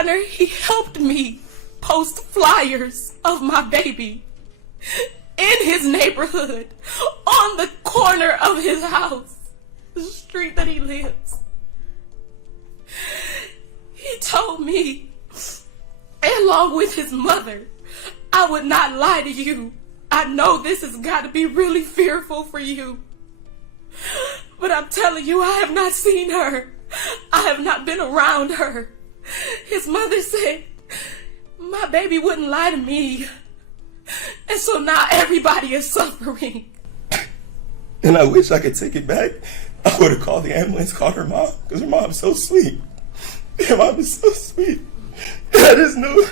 Honor, he helped me post flyers of my baby in his neighborhood, on the corner of his house, the street that he lives. He told me, along with his mother, I would not lie to you. I know this has got to be really fearful for you. But I'm telling you, I have not seen her. I have not been around her. His mother said, my baby wouldn't lie to me. And so now everybody is suffering. And I wish I could take it back. I would have called the ambulance, called her mom, because her mom's so sweet. Her mom is so sweet. And I just knew.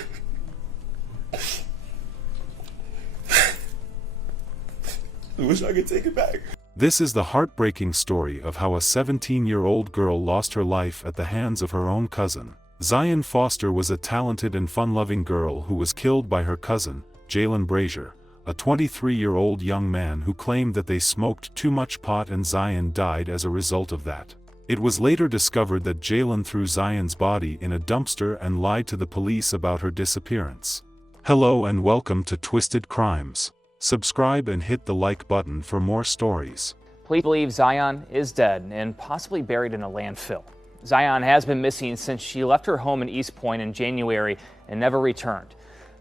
I wish I could take it back. This is the heartbreaking story of how a 17-year-old girl lost her life at the hands of her own cousin. Zion Foster was a talented and fun-loving girl who was killed by her cousin, Jalen Brazier, a 23-year-old young man who claimed that they smoked too much pot, and Zion died as a result of that. It was later discovered that Jalen threw Zion's body in a dumpster and lied to the police about her disappearance. Hello and welcome to Twisted Crimes. Subscribe and hit the like button for more stories. Police believe Zion is dead and possibly buried in a landfill. Zion has been missing since she left her home in East Point in January and never returned.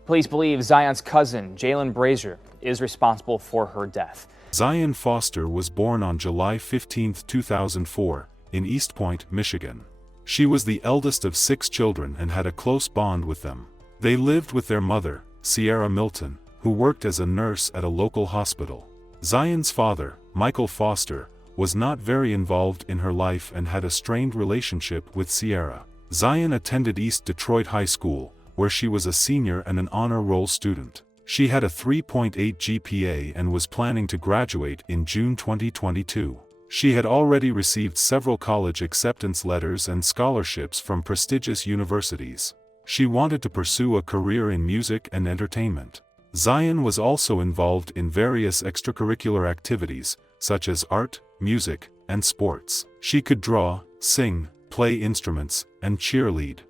Police believe Zion's cousin, Jalen Brazier, is responsible for her death. Zion Foster was born on July 15, 2004, in East Point, Michigan. She was the eldest of 6 children and had a close bond with them. They lived with their mother, Sierra Milton, who worked as a nurse at a local hospital. Zion's father, Michael Foster, was not very involved in her life and had a strained relationship with Sierra. Zion attended East Detroit High School, where she was a senior and an honor roll student. She had a 3.8 GPA and was planning to graduate in June 2022. She had already received several college acceptance letters and scholarships from prestigious universities. She wanted to pursue a career in music and entertainment. Zion was also involved in various extracurricular activities, such as art, music, and sports. She could draw, sing, play instruments, and cheerlead.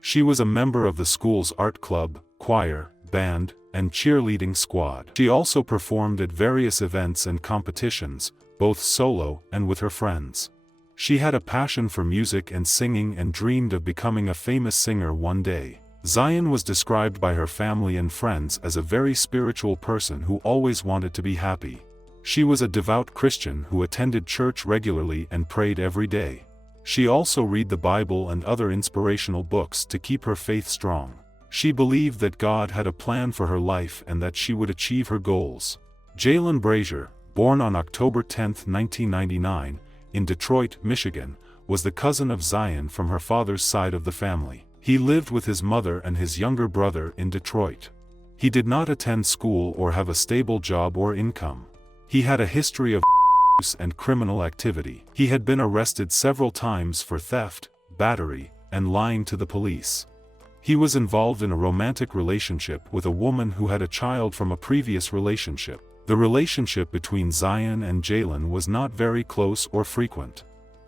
She was a member of the school's art club, choir, band, and cheerleading squad. She also performed at various events and competitions, both solo and with her friends. She had a passion for music and singing and dreamed of becoming a famous singer one day. Zion was described by her family and friends as a very spiritual person who always wanted to be happy. She was a devout Christian who attended church regularly and prayed every day. She also read the Bible and other inspirational books to keep her faith strong. She believed that God had a plan for her life and that she would achieve her goals. Jalen Brazier, born on October 10, 1999, in Detroit, Michigan, was the cousin of Zion from her father's side of the family. He lived with his mother and his younger brother in Detroit. He did not attend school or have a stable job or income. He had a history of abuse and criminal activity. He had been arrested several times for theft, battery, and lying to the police. He was involved in a romantic relationship with a woman who had a child from a previous relationship. The relationship between Zion and Jalen was not very close or frequent.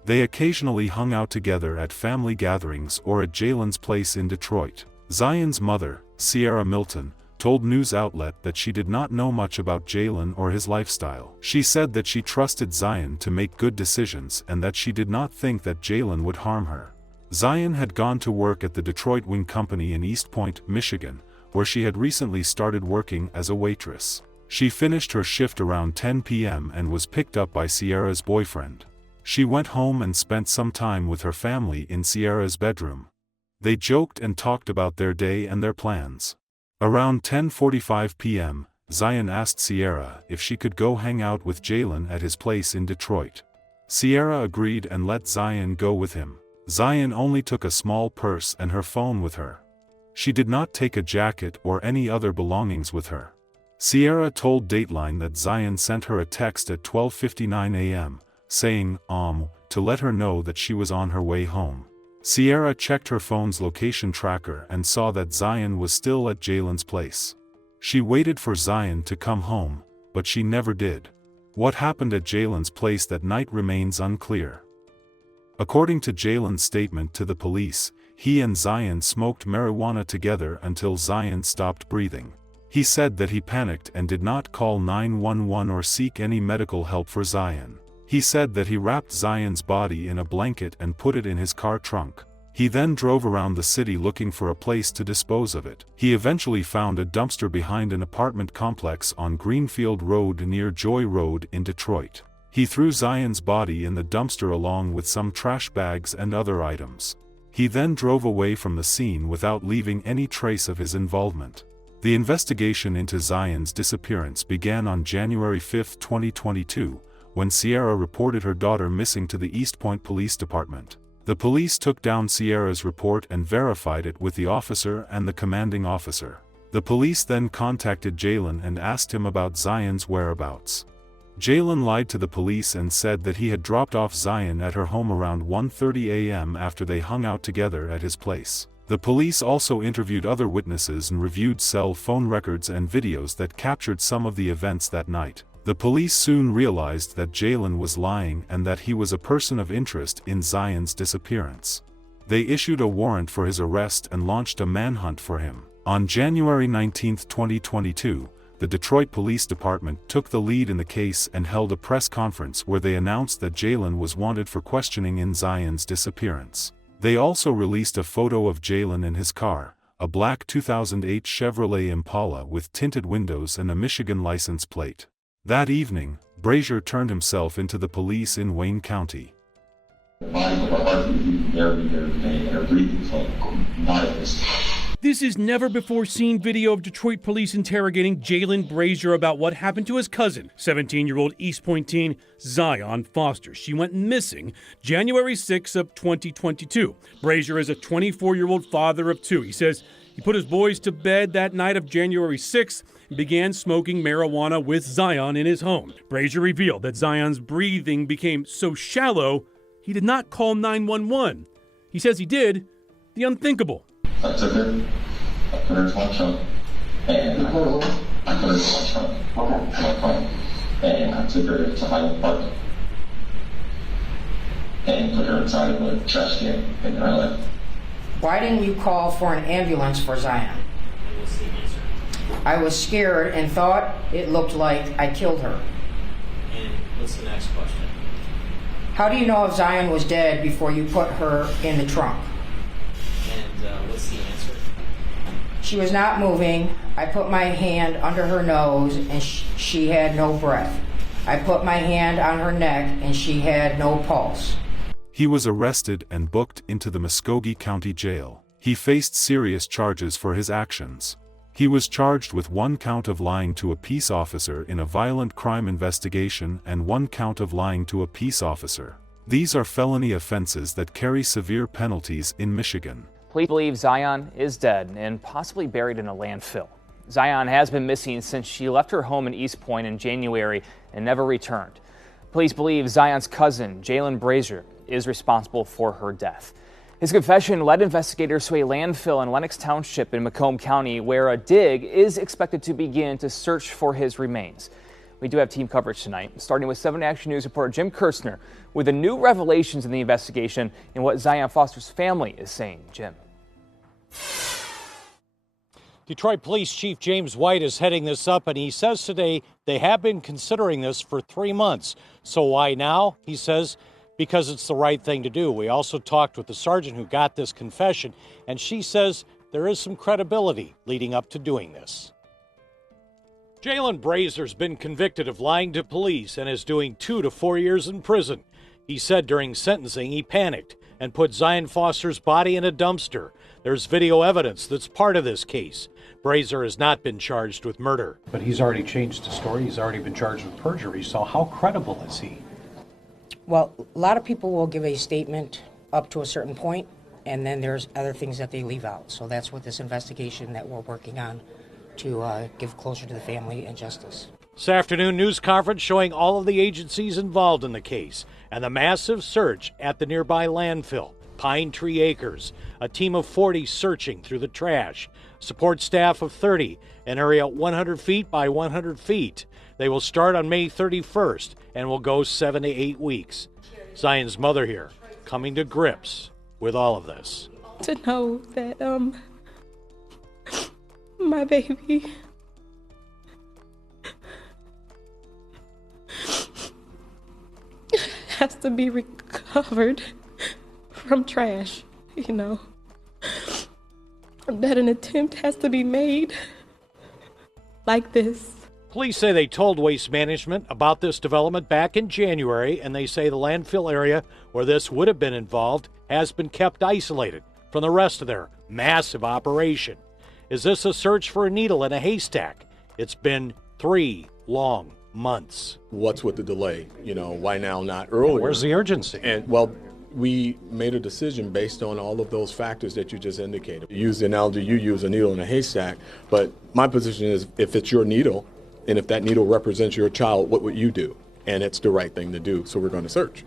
They occasionally hung out together at family gatherings or at Jalen's place in Detroit. Zion's mother, Sierra Milton, told news outlet that she did not know much about Jalen or his lifestyle. She said that she trusted Zion to make good decisions and that she did not think that Jalen would harm her. Zion had gone to work at the Detroit Wing Company in East Point, Michigan, where she had recently started working as a waitress. She finished her shift around 10 p.m. and was picked up by Sierra's boyfriend. She went home and spent some time with her family in Sierra's bedroom. They joked and talked about their day and their plans. Around 10:45 p.m., Zion asked Sierra if she could go hang out with Jalen at his place in Detroit. Sierra agreed and let Zion go with him. Zion only took a small purse and her phone with her. She did not take a jacket or any other belongings with her. Sierra told Dateline that Zion sent her a text at 12:59 a.m., saying, to let her know that she was on her way home. Sierra checked her phone's location tracker and saw that Zion was still at Jalen's place. She waited for Zion to come home, but she never did. What happened at Jalen's place that night remains unclear. According to Jalen's statement to the police, he and Zion smoked marijuana together until Zion stopped breathing. He said that he panicked and did not call 911 or seek any medical help for Zion. He said that he wrapped Zion's body in a blanket and put it in his car trunk. He then drove around the city looking for a place to dispose of it. He eventually found a dumpster behind an apartment complex on Greenfield Road near Joy Road in Detroit. He threw Zion's body in the dumpster along with some trash bags and other items. He then drove away from the scene without leaving any trace of his involvement. The investigation into Zion's disappearance began on January 5, 2022, when Sierra reported her daughter missing to the East Point Police Department. The police took down Sierra's report and verified it with the officer and the commanding officer. The police then contacted Jalen and asked him about Zion's whereabouts. Jalen lied to the police and said that he had dropped off Zion at her home around 1:30 a.m. after they hung out together at his place. The police also interviewed other witnesses and reviewed cell phone records and videos that captured some of the events that night. The police soon realized that Jalen was lying and that he was a person of interest in Zion's disappearance. They issued a warrant for his arrest and launched a manhunt for him. On January 19, 2022, the Detroit Police Department took the lead in the case and held a press conference where they announced that Jalen was wanted for questioning in Zion's disappearance. They also released a photo of Jalen in his car, a black 2008 Chevrolet Impala with tinted windows and a Michigan license plate. That evening, Brazier turned himself into the police in Wayne County. This is never-before-seen video of Detroit police interrogating Jalen Brazier about what happened to his cousin, 17-year-old East Point teen Zion Foster. She went missing January 6 of 2022. Brazier is a 24-year-old father of two. He says he put his boys to bed that night of January 6 and began smoking marijuana with Zion in his home. Brazier revealed that Zion's breathing became so shallow, he did not call 911. He says he did the unthinkable. I took her, I put her in my trunk, and I put her in my trunk, and I took her to Highland Park, and put her inside of a trash can, and then I left. Why didn't you call for an ambulance for Zion? I was scared and thought it looked like I killed her. And what's the next question? How do you know if Zion was dead before you put her in the trunk? And what's the answer? She was not moving. I put my hand under her nose and she had no breath. I put my hand on her neck and she had no pulse. He was arrested and booked into the Muskogee County Jail. He faced serious charges for his actions. He was charged with 1 count of lying to a peace officer in a violent crime investigation and 1 count of lying to a peace officer. These are felony offenses that carry severe penalties in Michigan. Police believe Zion is dead and possibly buried in a landfill. Zion has been missing since she left her home in East Point in January and never returned. Police believe Zion's cousin, Jalen Brazier, is responsible for her death. His confession led investigators to a landfill in Lenox Township in Macomb County, where a dig is expected to begin to search for his remains. We do have team coverage tonight, starting with 7 Action News reporter Jim Kirstner with the new revelations in the investigation and what Zion Foster's family is saying. Jim. Detroit Police Chief James White is heading this up, and he says today they have been considering this for 3 months. So why now? He says because it's the right thing to do. We also talked with the sergeant who got this confession, and she says there is some credibility leading up to doing this. Jalen Brazier's been convicted of lying to police and is doing 2 to 4 years in prison. He said during sentencing he panicked and put Zion Foster's body in a dumpster. There's video evidence that's part of this case. Brazier has not been charged with murder. But he's already changed the story. He's already been charged with perjury. So how credible is he? Well, a lot of people will give a statement up to a certain point, and then there's other things that they leave out. So that's what this investigation that we're working on to give closure to the family and justice. This afternoon news conference showing all of the agencies involved in the case and the massive search at the nearby landfill, Pine Tree Acres. A team of 40 searching through the trash. Support staff of 30, an area 100 feet by 100 feet. They will start on May 31st and will go 7 to 8 weeks. Zion's mother here, coming to grips with all of this. to know that my baby has to be recovered from trash, you know. That an attempt has to be made like this. Police say they told Waste Management about this development back in January, and they say the landfill area where this would have been involved has been kept isolated from the rest of their massive operation. Is this a search for a needle in a haystack? It's been 3 long months. What's with the delay? You know, why now, not earlier? Where's the urgency? And well, we made a decision based on all of those factors that you just indicated. You use the analogy you use, a needle in a haystack, but my position is if it's your needle, and if that needle represents your child, what would you do? And it's the right thing to do, so we're going to search.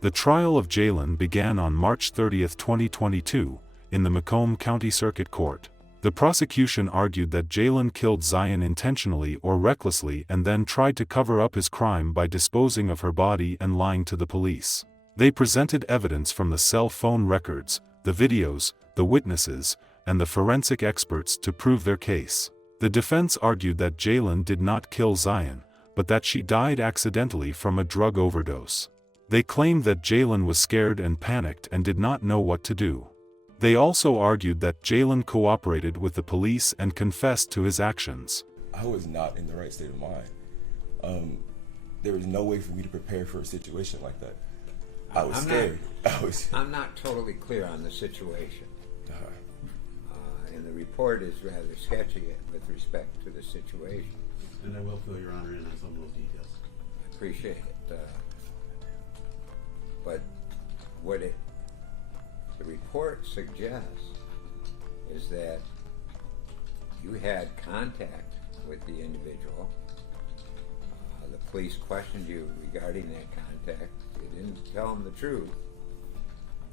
The trial of Jalen began on March 30, 2022, in the Macomb County Circuit Court. The prosecution argued that Jalen killed Zion intentionally or recklessly and then tried to cover up his crime by disposing of her body and lying to the police. They presented evidence from the cell phone records, the videos, the witnesses, and the forensic experts to prove their case. The defense argued that Jalen did not kill Zion, but that she died accidentally from a drug overdose. They claimed that Jalen was scared and panicked and did not know what to do. They also argued that Jalen cooperated with the police and confessed to his actions. I was not in the right state of mind. There was no way for me to prepare for a situation like that. I was scared. I'm not totally clear on the situation. And the report is rather sketchy with respect to the situation. And I will fill Your Honor in on some of those details. I appreciate it. But what the report suggests is that you had contact with the individual. The police questioned you regarding that contact. You didn't tell them the truth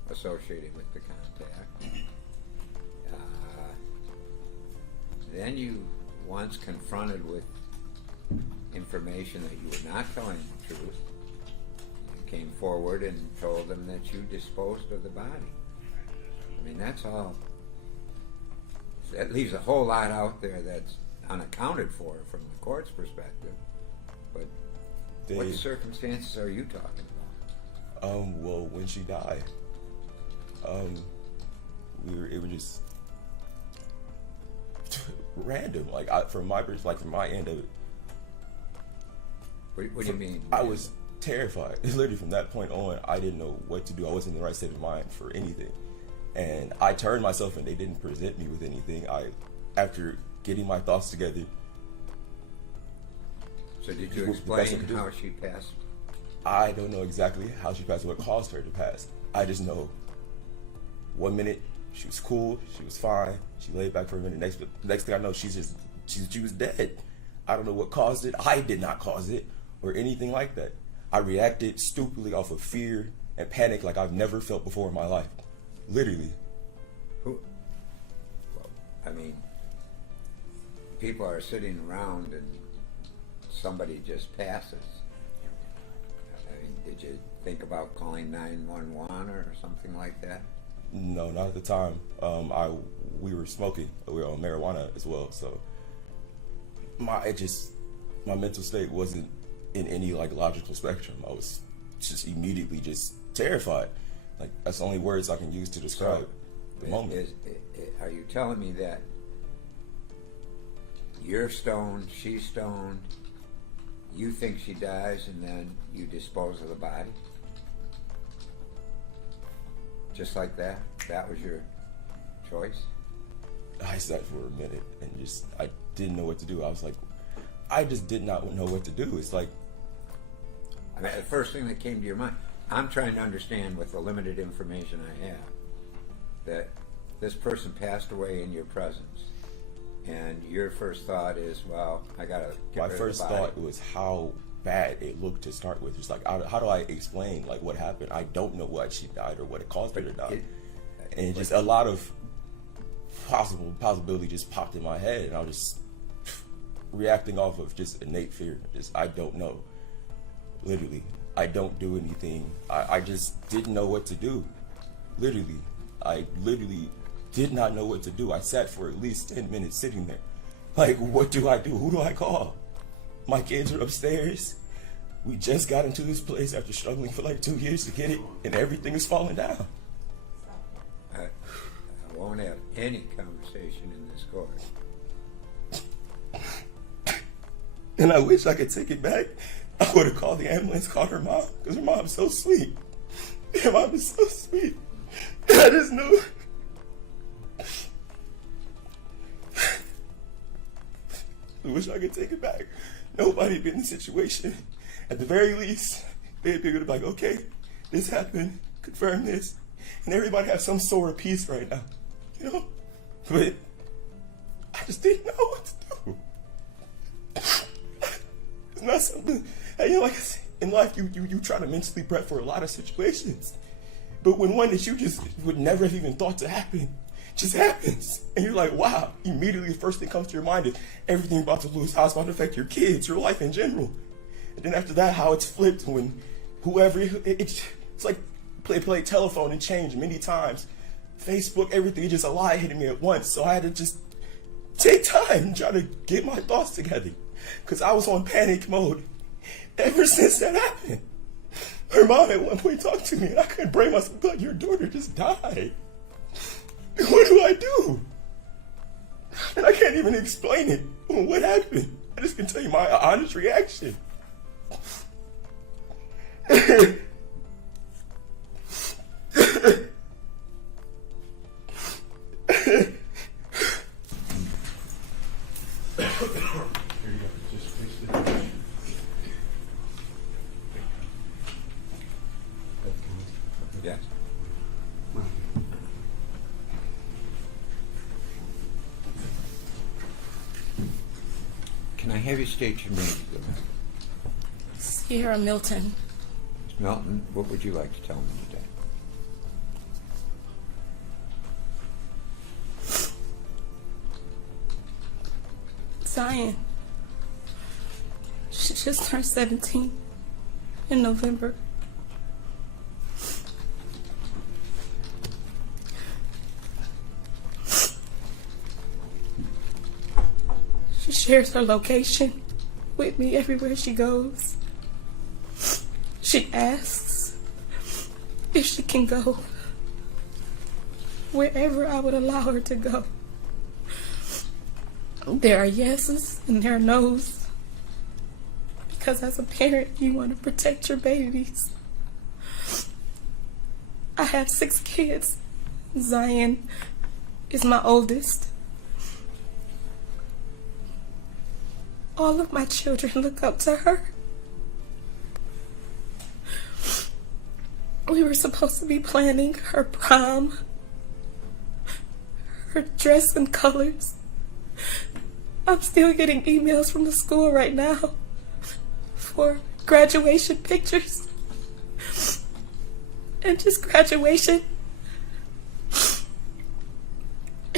associated with the contact. Then you, once confronted with information that you were not telling the truth, you came forward and told them that you disposed of the body. I mean, that's all. That leaves a whole lot out there that's unaccounted for from the court's perspective. But what circumstances are you talking about? Well, when she died, it was just random. Like from my perspective, from my end of it. What do you mean? I was terrified. Literally from that point on, I didn't know what to do. I wasn't in the right state of mind for anything. And I turned myself and they didn't present me with anything. After getting my thoughts together. So did you explain how she passed? I don't know exactly how she passed, what caused her to pass. I just know 1 minute she was cool, she was fine, she laid back for a minute. Next thing I know, she was dead. I don't know what caused it. I did not cause it or anything like that. I reacted stupidly off of fear and panic like I've never felt before in my life. Literally. Well, I mean, people are sitting around and somebody just passes. I mean, did you think about calling 911 or something like that? No, not at the time. We were smoking. We were on marijuana as well, so my mental state wasn't in any logical spectrum. I was just immediately just terrified. Like, that's the only words I can use to describe the moment. Are you telling me that you're stoned, she's stoned, you think she dies, and then you dispose of the body? Just like that? That was your choice? I sat for a minute and I didn't know what to do. I was like, I just did not know what to do. It's like, I mean, the first thing that came to your mind, I'm trying to understand with the limited information I have, that this person passed away in your presence, and your first thought is, well, I gotta get rid of the body. My first thought was how bad it looked to start with. It's like, how do I explain what happened? I don't know why she died or what it caused her to die. And just a lot of possibility just popped in my head, and I was just reacting off of just innate fear. I don't know. Literally, I don't do anything. I just didn't know what to do. Literally, I literally did not know what to do. I sat for at least 10 minutes sitting there. Like, what do I do? Who do I call? My kids are upstairs. We just got into this place after struggling for like 2 years to get it, and everything is falling down. I won't have any conversation in this court. And I wish I could take it back. I would have called the ambulance, called her mom, because her mom's so sweet. Her mom is so sweet. And I just knew. I wish I could take it back. Nobody been in the situation. At the very least, they'd be able to be like, okay, this happened, confirm this. And everybody has some sort of peace right now, you know? But I just didn't know what to do. It's not something, you know, like I said, in life, you try to mentally prep for a lot of situations. But when one that you just would never have even thought to happen just happens, and you're like, wow, immediately the first thing comes to your mind is everything about to lose, how it's about to affect your kids, your life in general. And then after that, how it's flipped when whoever, it's like play telephone and change many times. Facebook, everything, just a lie hitting me at once. So I had to just take time and try to get my thoughts together, because I was on panic mode ever since that happened. Her mom at one point talked to me, and I couldn't bring myself to, like, your daughter just died. What do I do? And I can't even explain it. What happened? I just can tell you my honest reaction. Yes. Can I have you state your name? Sierra Milton. Ms. Melton, what would you like to tell me today? Zion. She just turned 17 in November. She shares her location with me everywhere she goes. She asks if she can go wherever I would allow her to go. There are yeses and there are nos, because as a parent, you want to protect your babies. I have 6 kids. Zion is my oldest. All of my children look up to her. We were supposed to be planning her prom, her dress and colors. I'm still getting emails from the school right now for graduation pictures and just graduation.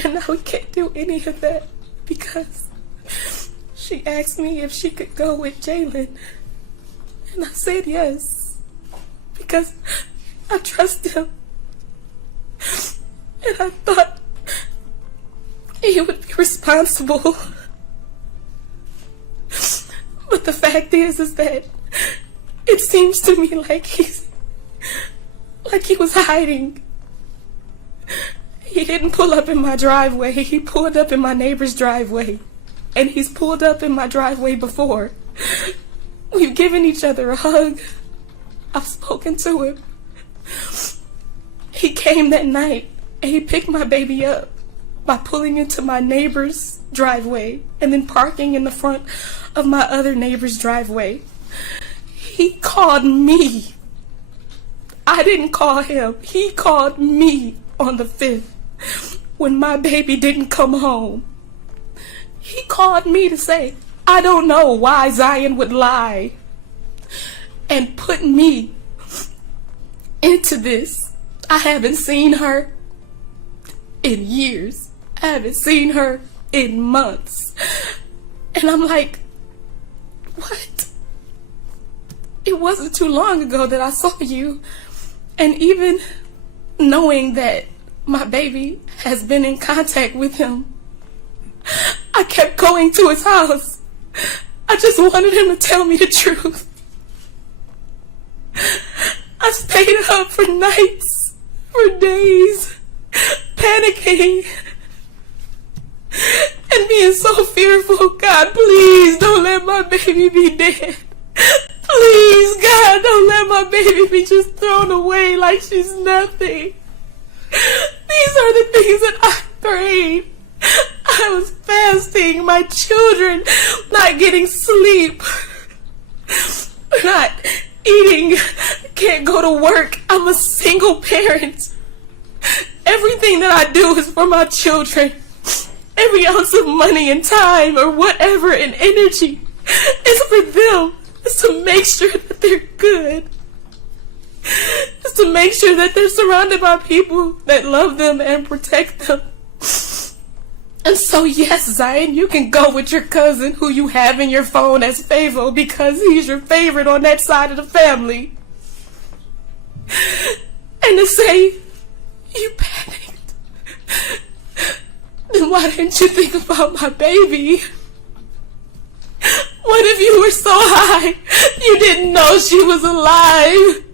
And now we can't do any of that because she asked me if she could go with Jalen. And I said yes, because I trust him. And I thought he would be responsible. But the fact is that it seems to me like he was hiding. He didn't pull up in my driveway. He pulled up in my neighbor's driveway. And he's pulled up in my driveway before. We've given each other a hug. I've spoken to him. He came that night and he picked my baby up by pulling into my neighbor's driveway and then parking in the front of my other neighbor's driveway. He called me. I didn't call him. He called me on the 5th when my baby didn't come home. He called me to say, I don't know why Zion would lie and put me into this. I haven't seen her in years. I haven't seen her in months. And I'm like, what? It wasn't too long ago that I saw you. And even knowing that my baby has been in contact with him. I kept going to his house. I just wanted him to tell me the truth. I stayed up for nights, for days, panicking and being so fearful. God, please don't let my baby be dead. Please, God, don't let my baby be just thrown away like she's nothing. These are the things that I prayed. I was fasting, my children not getting sleep, not eating, can't go to work. I'm a single parent. Everything that I do is for my children. Every ounce of money and time or whatever and energy is for them. It's to make sure that they're good. It's to make sure that they're surrounded by people that love them and protect them. And so yes, Zion, you can go with your cousin who you have in your phone as Favo because he's your favorite on that side of the family. And to say, you panicked. Then why didn't you think about my baby? What if you were so high you didn't know she was alive?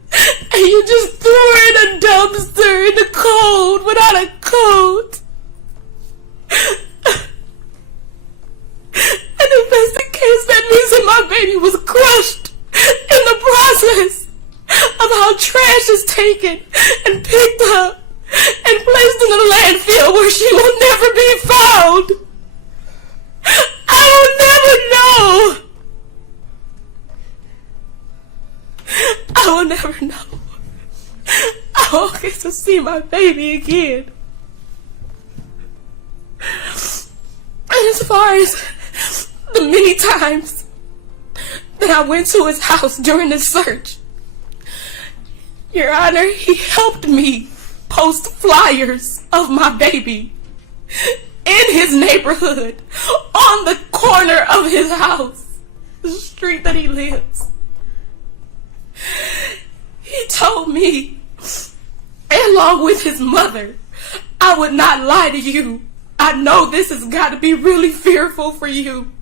And you just threw her in a dumpster in the cold without a coat? And if that's the case, that means that my baby was crushed in the process of how trash is taken and picked up and placed in a landfill where she will never be found. I will never know. I will never know. I won't get to see my baby again. And as far as the many times that I went to his house during the search, Your Honor, he helped me post flyers of my baby in his neighborhood, on the corner of his house, the street that he lives. He told me, along with his mother, I would not lie to you. I know this has got to be really fearful for you.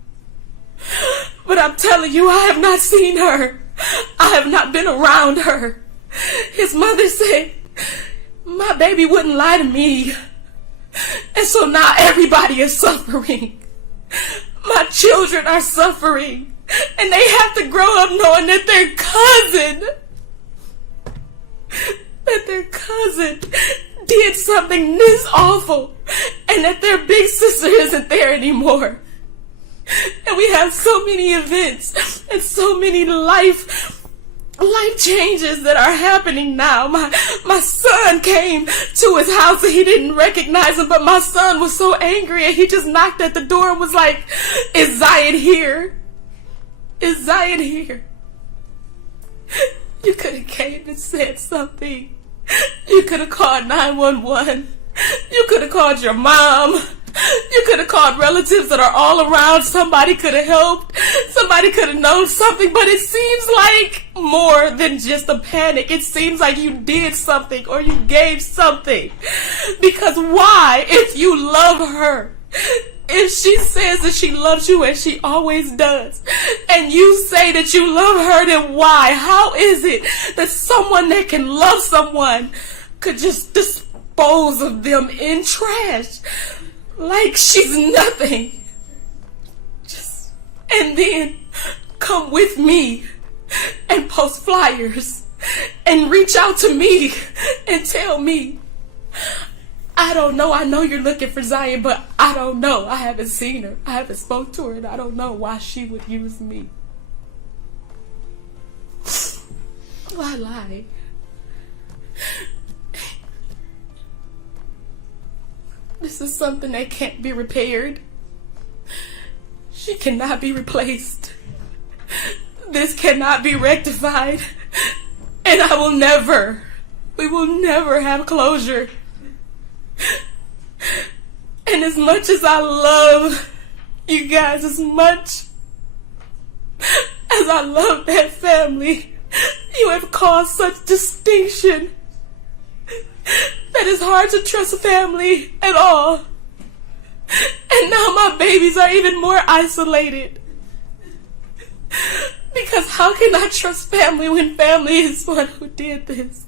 But I'm telling you, I have not seen her. I have not been around her. His mother said, my baby wouldn't lie to me. And so now everybody is suffering. My children are suffering. And they have to grow up knowing that their cousin did something this awful, and that their big sister isn't there anymore. And we have so many events and so many life changes that are happening now. My son came to his house and he didn't recognize him, but my son was so angry and he just knocked at the door and was like, is Zion here? Is Zion here? You could have came and said something. You could have called 911. You could have called your mom. You could have called relatives that are all around. Somebody could have helped. Somebody could have known something. But it seems like more than just a panic. It seems like you did something or you gave something. Because why, if you love her, if she says that she loves you, and she always does, and you say that you love her, then why? How is it that someone that can love someone could just dispose of them in trash like she's nothing? And then come with me and post flyers and reach out to me and tell me, I don't know. I know you're looking for Zion, but I don't know. I haven't seen her. I haven't spoke to her, and I don't know why she would use me. Why lie? This is something that can't be repaired. She cannot be replaced. This cannot be rectified. And we will never have closure. And as much as I love you guys, as much as I love that family, you have caused such distinction that that it's hard to trust family at all. And now my babies are even more isolated. Because how can I trust family when family is one who did this?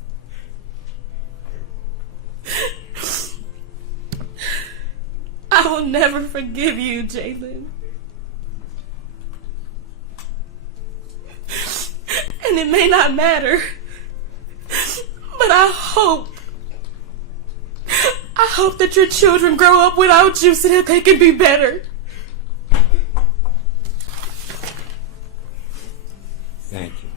I will never forgive you, Jalen. And it may not matter, but I hope that your children grow up without you so that they can be better. Thank you.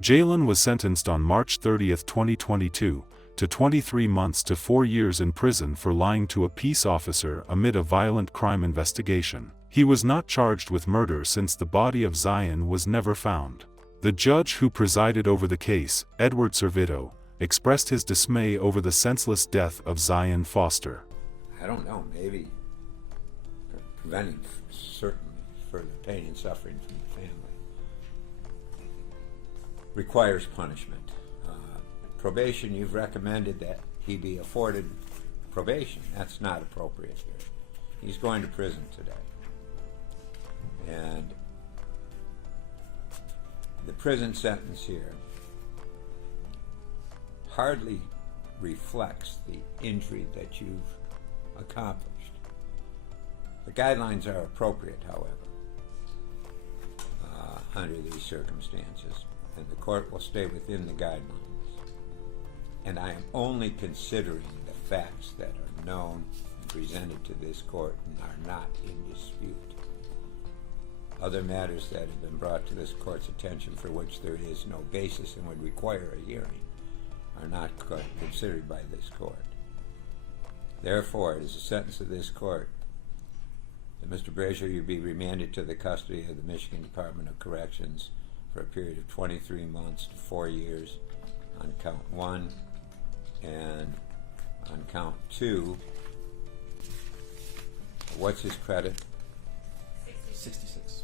Jalen was sentenced on March 30, 2022, to 23 months to 4 years in prison for lying to a peace officer amid a violent crime investigation. He was not charged with murder since the body of Zion was never found. The judge who presided over the case, Edward Servito, expressed his dismay over the senseless death of Zion Foster. I don't know, maybe preventing certainly further pain and suffering from the family requires punishment. Probation, you've recommended that he be afforded probation. That's not appropriate here. He's going to prison today. And the prison sentence here hardly reflects the injury that you've accomplished. The guidelines are appropriate, however, under these circumstances, and the court will stay within the guidelines. And I am only considering the facts that are known and presented to this court and are not in dispute. Other matters that have been brought to this court's attention for which there is no basis and would require a hearing are not considered by this court. Therefore, it is the sentence of this court that Mr. Brazier, you be remanded to the custody of the Michigan Department of Corrections for a period of 23 months to 4 years on count 1, and on count 2, what's his credit? 66.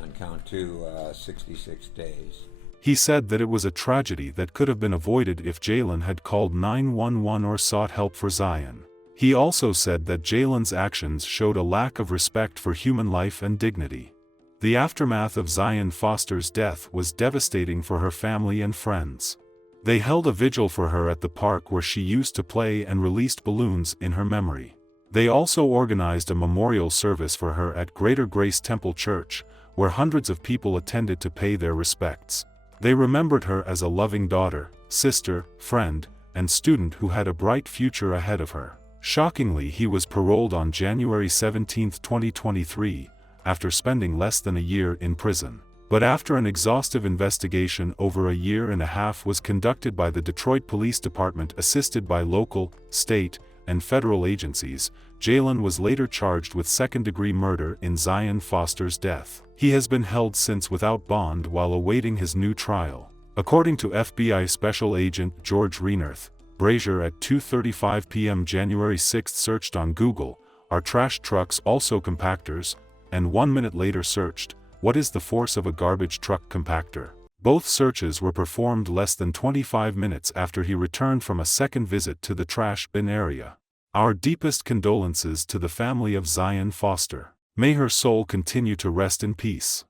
On count 2, 66 days. He said that it was a tragedy that could have been avoided if Jalen had called 911 or sought help for Zion. He also said that Jalen's actions showed a lack of respect for human life and dignity. The aftermath of Zion Foster's death was devastating for her family and friends. They held a vigil for her at the park where she used to play and released balloons in her memory. They also organized a memorial service for her at Greater Grace Temple Church, where hundreds of people attended to pay their respects. They remembered her as a loving daughter, sister, friend, and student who had a bright future ahead of her. Shockingly, he was paroled on January 17, 2023, after spending less than a year in prison. But after an exhaustive investigation over a year and a half was conducted by the Detroit Police Department assisted by local, state, and federal agencies, Jalen was later charged with second-degree murder in Zion Foster's death. He has been held since without bond while awaiting his new trial. According to FBI Special Agent George Reenerth, Brazier at 2:35 p.m. January 6 searched on Google, "Are trash trucks also compactors?" and 1 minute later searched, "What is the force of a garbage truck compactor?" Both searches were performed less than 25 minutes after he returned from a second visit to the trash bin area. Our deepest condolences to the family of Zion Foster. May her soul continue to rest in peace.